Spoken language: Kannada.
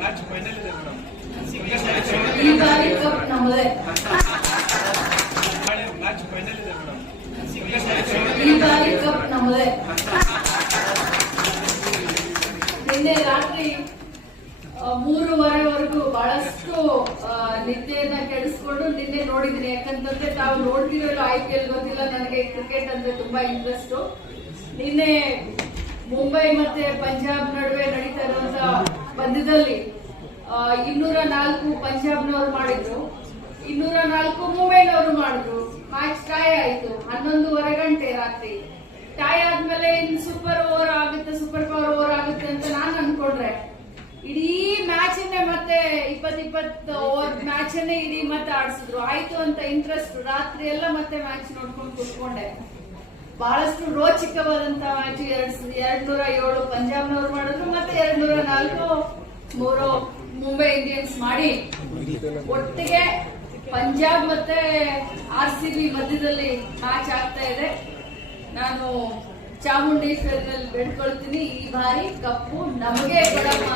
ಮ್ಯಾಚ್ ಫೈನಲ್ ಇದೆ ಮೇಡಮ್. ಈ ಬಾರಿ ಕಪ್ ನಮ್ಮದೇ. ಮ್ಯಾಚ್ ಫೈನಲ್ ಇದೆ ಮೇಡಮ್. ಈ ಬಾರಿ ಕಪ್ ನಮ್ಮದೇ. ನಿನ್ನೆ ರಾತ್ರಿ 3:30ವರೆಗೂ ಬಹಳಷ್ಟು ನಿದ್ದೆಯನ್ನ ಕೆಡಿಸ್ಕೊಂಡು ನಿನ್ನೆ ನೋಡಿದ್ದೀನಿ. ಯಾಕಂತಂದ್ರೆ ತಾವು ನೋಡ್ತಿರಲ್ಲ IPL ಗೊತ್ತಿಲ್ಲ, ನನಗೆ ಕ್ರಿಕೆಟ್ ಅಂದ್ರೆ ತುಂಬಾ ಇಂಟ್ರೆಸ್ಟ್. ನಿನ್ನೆ ಮುಂಬೈ ಮತ್ತೆ ಪಂಜಾಬ್ ನಡುವೆ ನಡೀತಾ ಇರುವಂತಹ ಪಂದ್ಯದಲ್ಲಿ 204 ಪಂಜಾಬ್ನವರು ಮಾಡಿದ್ರು, 204 ಮುಂಬೈನವರು ಮಾಡಿದ್ರು. ಮ್ಯಾಚ್ ಟೈ ಆಯ್ತು 11:30 ಗಂಟೆ ರಾತ್ರಿ. ಟೈ ಆದ್ಮೇಲೆ ಇನ್ ಸೂಪರ್ ಓವರ್ ಆಗುತ್ತೆ, ಸೂಪರ್ ಪವರ್ ಓವರ್ ಆಗುತ್ತೆ ಅಂತ ನಾನು ಅನ್ಕೊಂಡ್ರೆ ಇಡೀ ಮ್ಯಾಚ್ ಮತ್ತೆ 20 ಓವರ್ ಮ್ಯಾಚ್ ಇಡೀ ಮತ್ತೆ ಆಡಿಸಿದ್ರು. ಆಯ್ತು ಅಂತ ಇಂಟ್ರೆಸ್ಟ್ ರಾತ್ರಿ ಎಲ್ಲ ಮತ್ತೆ ಮ್ಯಾಚ್ ನೋಡ್ಕೊಂಡು ಕೂತ್ಕೊಂಡೆ. ಬಹಳಷ್ಟು ರೋಚಕವಾದಂತಹ ಮ್ಯಾಚ್. 207 ಪಂಜಾಬ್ನವರು ಮಾಡಿದ್ರು, ಮತ್ತೆ 204 ಮುಂಬೈ ಇಂಡಿಯನ್ಸ್ ಮಾಡಿ ಒಟ್ಟಿಗೆ ಪಂಜಾಬ್ ಮತ್ತೆ RCB ಮಧ್ಯದಲ್ಲಿ ಮ್ಯಾಚ್ ಆಗ್ತಾ ಇದೆ. ನಾನು ಚಾಮುಂಡೇಶ್ವರಿನಲ್ಲಿ ಬೇಡ್ಕೊಳ್ತೀನಿ, ಈ ಬಾರಿ ಕಪ್ಪು ನಮಗೆ ಕೊಡಮ್ಮ.